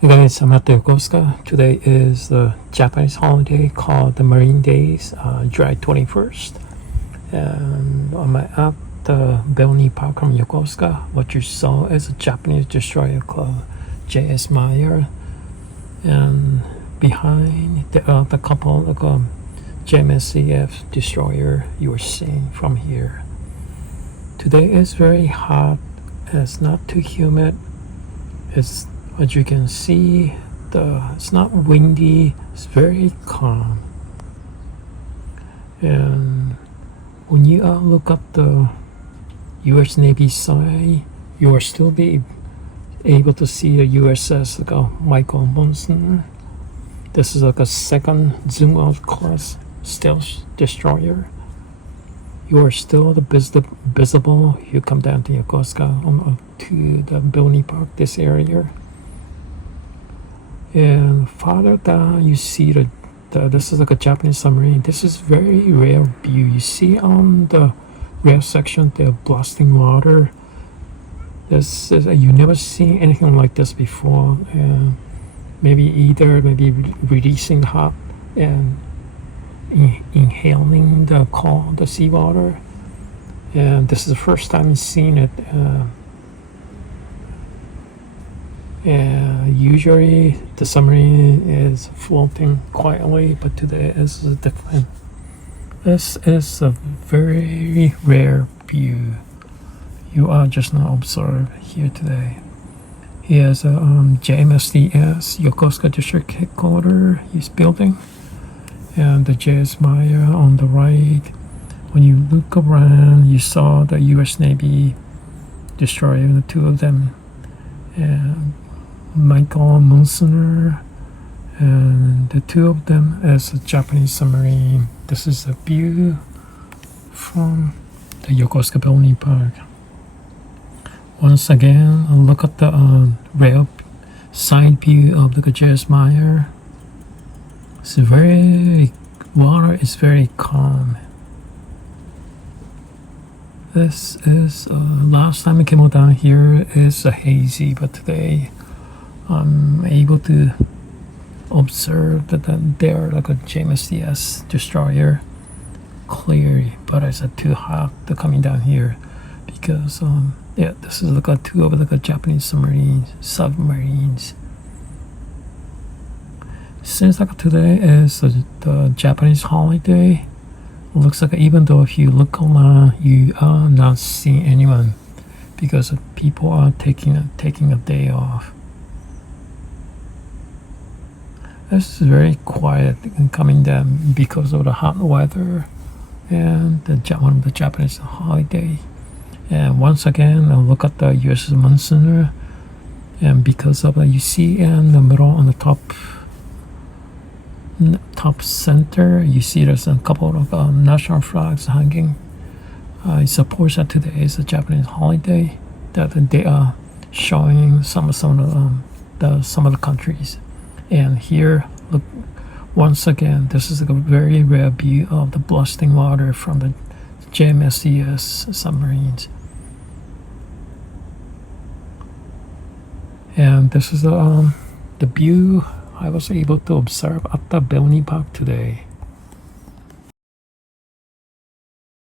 Hey guys, I'm at the Yokosuka. Today is the Japanese holiday called the Marine Days, July 21st. And I'm at the Verny Park from Yokosuka. What you saw is a Japanese destroyer called jsmaya. And behind the couple of JMSDF destroyer you are seeing from here. Today is very hot. It's not too humid. It's, as you can see, it's not windy. It's very calm. And when you look up the U.S. Navy side, you will still be able to see a USS Michael Monsoor. This is like a second Zumwalt-class stealth destroyer. You are still visible. You come down to Yokosuka to the Verny Park, this area. And farther down, you see this is like a Japanese submarine. This is very rare view. You see on the rear section, they're blasting water. This is you never seen anything like this before. And maybe releasing hot and inhaling the seawater. And this is the first time you've seen it. Usually the submarine is floating quietly, but today is different. This is a very rare view. You are just not observed here today. Here's a JMSDF Yokosuka District Headquarters he's building, and the jsmaya on the right. When you look around, you saw the U.S. Navy destroyer, the two of them, and Michael Monsoor, and the two of them as a Japanese submarine. This is a view from the Yokosuka Verny Park. Once again, look at the rail side view of the jsmaya. It's water is very calm. This is last time I came down here is hazy, but today I'm able to observe that there like a JMSDF destroyer clearly, but it's too hot to coming down here because this is like two of the Japanese submarines. Since like today is the Japanese holiday, looks like even though if you look around, you are not seeing anyone because people are taking a day off. This is very quiet and coming down because of the hot weather and one of the Japanese holiday. And once again, look at the USS Monsoor, and because of you see in the middle on the top center, you see there's a couple of national flags hanging. It supports that today is a Japanese holiday that they are showing some of the countries. And here, look, once again, this is a very rare view of the blasting water from the JMSDF submarines. And this is the view I was able to observe at the Verny Park today.